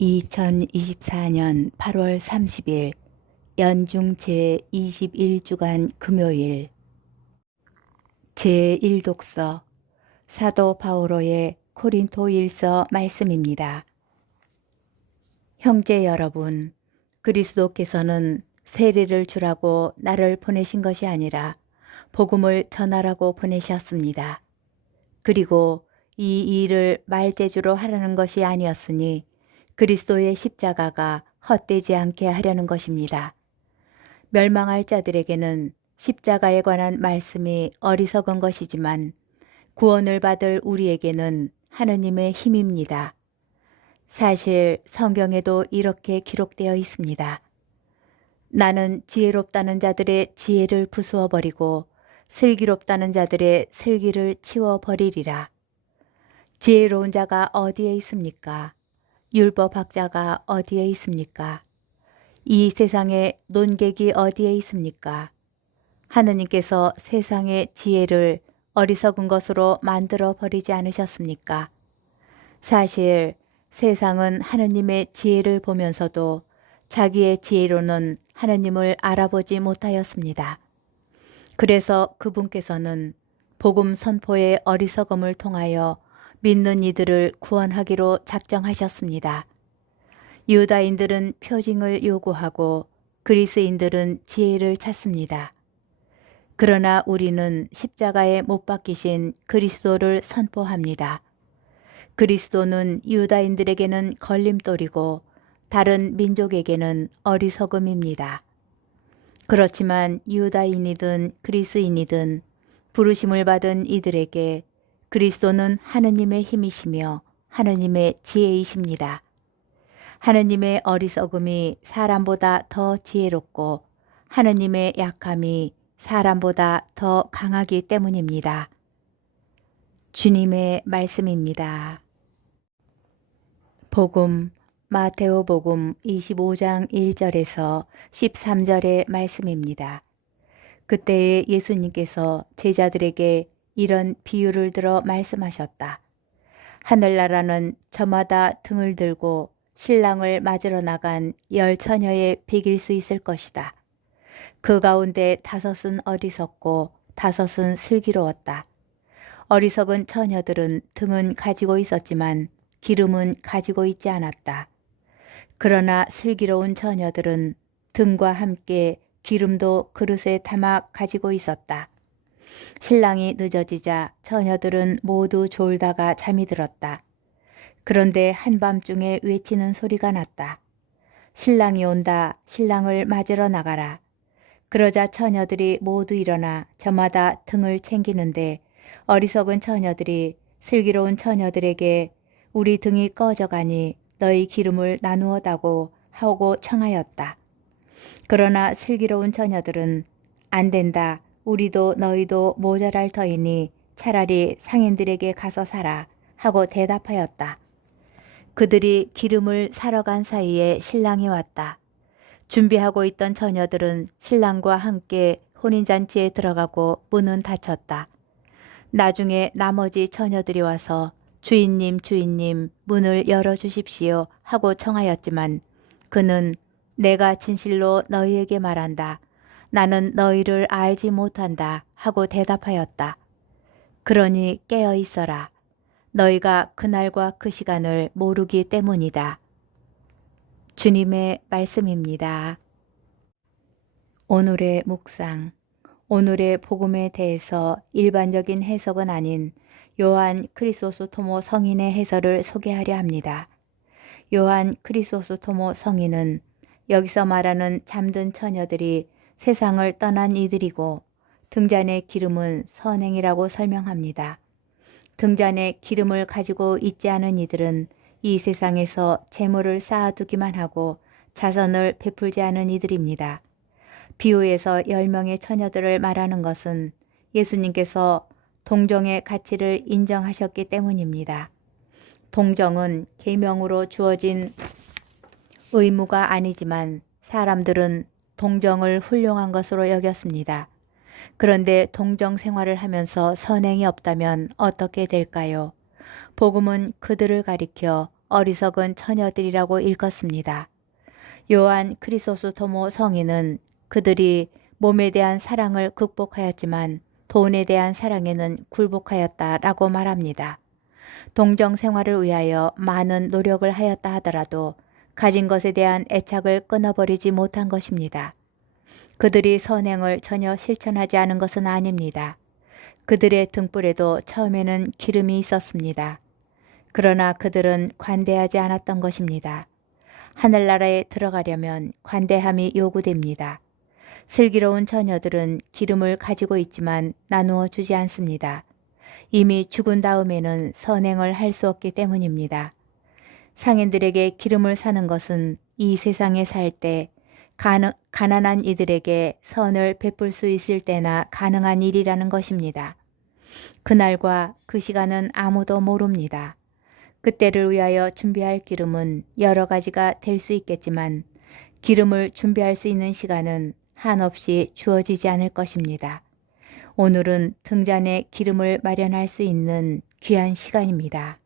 2024년 8월 30일 연중 제21주간 금요일 제1독서 사도 바오로의 코린토일서 말씀입니다. 형제 여러분, 그리스도께서는 세례를 주라고 나를 보내신 것이 아니라 복음을 전하라고 보내셨습니다. 그리고 이 일을 말재주로 하라는 것이 아니었으니 그리스도의 십자가가 헛되지 않게 하려는 것입니다. 멸망할 자들에게는 십자가에 관한 말씀이 어리석은 것이지만 구원을 받을 우리에게는 하느님의 힘입니다. 사실 성경에도 이렇게 기록되어 있습니다. 나는 지혜롭다는 자들의 지혜를 부수어 버리고 슬기롭다는 자들의 슬기를 치워 버리리라. 지혜로운 자가 어디에 있습니까? 율법학자가 어디에 있습니까? 이 세상의 논객이 어디에 있습니까? 하느님께서 세상의 지혜를 어리석은 것으로 만들어 버리지 않으셨습니까? 사실 세상은 하느님의 지혜를 보면서도 자기의 지혜로는 하느님을 알아보지 못하였습니다. 그래서 그분께서는 복음 선포의 어리석음을 통하여 믿는 이들을 구원하기로 작정하셨습니다. 유다인들은 표징을 요구하고 그리스인들은 지혜를 찾습니다. 그러나 우리는 십자가에 못 박히신 그리스도를 선포합니다. 그리스도는 유다인들에게는 걸림돌이고 다른 민족에게는 어리석음입니다. 그렇지만 유다인이든 그리스인이든 부르심을 받은 이들에게 그리스도는 하느님의 힘이시며 하느님의 지혜이십니다. 하느님의 어리석음이 사람보다 더 지혜롭고 하느님의 약함이 사람보다 더 강하기 때문입니다. 주님의 말씀입니다. 복음 마테오복음 25장 1절에서 13절의 말씀입니다. 그때에 예수님께서 제자들에게 이런 비유를 들어 말씀하셨다. 하늘나라는 저마다 등을 들고 신랑을 맞으러 나간 10처녀의 비길 수 있을 것이다. 그 가운데 5은 어리석고 5은 슬기로웠다. 어리석은 처녀들은 등은 가지고 있었지만 기름은 가지고 있지 않았다. 그러나 슬기로운 처녀들은 등과 함께 기름도 그릇에 담아 가지고 있었다. 신랑이 늦어지자 처녀들은 모두 졸다가 잠이 들었다. 그런데 한밤중에 외치는 소리가 났다. 신랑이 온다. 신랑을 맞으러 나가라. 그러자 처녀들이 모두 일어나 저마다 등을 챙기는데 어리석은 처녀들이 슬기로운 처녀들에게 우리 등이 꺼져가니 너희 기름을 나누어 다고 하고 청하였다. 그러나 슬기로운 처녀들은 안 된다. 우리도 너희도 모자랄 터이니 차라리 상인들에게 가서 사라 하고 대답하였다. 그들이 기름을 사러 간 사이에 신랑이 왔다. 준비하고 있던 처녀들은 신랑과 함께 혼인잔치에 들어가고 문은 닫혔다. 나중에 나머지 처녀들이 와서 주인님, 주인님, 문을 열어주십시오 하고 청하였지만 그는 내가 진실로 너희에게 말한다. 나는 너희를 알지 못한다 하고 대답하였다. 그러니 깨어 있어라. 너희가 그날과 그 시간을 모르기 때문이다. 주님의 말씀입니다. 오늘의 묵상. 오늘의 복음에 대해서 일반적인 해석은 아닌 요한 크리소스토모 성인의 해설을 소개하려 합니다. 요한 크리소스토모 성인은 여기서 말하는 잠든 처녀들이 세상을 떠난 이들이고 등잔의 기름은 선행이라고 설명합니다. 등잔에 기름을 가지고 있지 않은 이들은 이 세상에서 재물을 쌓아두기만 하고 자선을 베풀지 않은 이들입니다. 비유에서 10명의 처녀들을 말하는 것은 예수님께서 동정의 가치를 인정하셨기 때문입니다. 동정은 계명으로 주어진 의무가 아니지만 사람들은 동정을 훌륭한 것으로 여겼습니다. 그런데 동정 생활을 하면서 선행이 없다면 어떻게 될까요? 복음은 그들을 가리켜 어리석은 처녀들이라고 읽었습니다. 요한 크리소스토모 성인은 그들이 몸에 대한 사랑을 극복하였지만 돈에 대한 사랑에는 굴복하였다라고 말합니다. 동정 생활을 위하여 많은 노력을 하였다 하더라도 가진 것에 대한 애착을 끊어버리지 못한 것입니다. 그들이 선행을 전혀 실천하지 않은 것은 아닙니다. 그들의 등불에도 처음에는 기름이 있었습니다. 그러나 그들은 관대하지 않았던 것입니다. 하늘나라에 들어가려면 관대함이 요구됩니다. 슬기로운 처녀들은 기름을 가지고 있지만 나누어 주지 않습니다. 이미 죽은 다음에는 선행을 할 수 없기 때문입니다. 상인들에게 기름을 사는 것은 이 세상에 살 때 가난한 이들에게 선을 베풀 수 있을 때나 가능한 일이라는 것입니다. 그날과 그 시간은 아무도 모릅니다. 그때를 위하여 준비할 기름은 여러 가지가 될 수 있겠지만 기름을 준비할 수 있는 시간은 한없이 주어지지 않을 것입니다. 오늘은 등잔에 기름을 마련할 수 있는 귀한 시간입니다.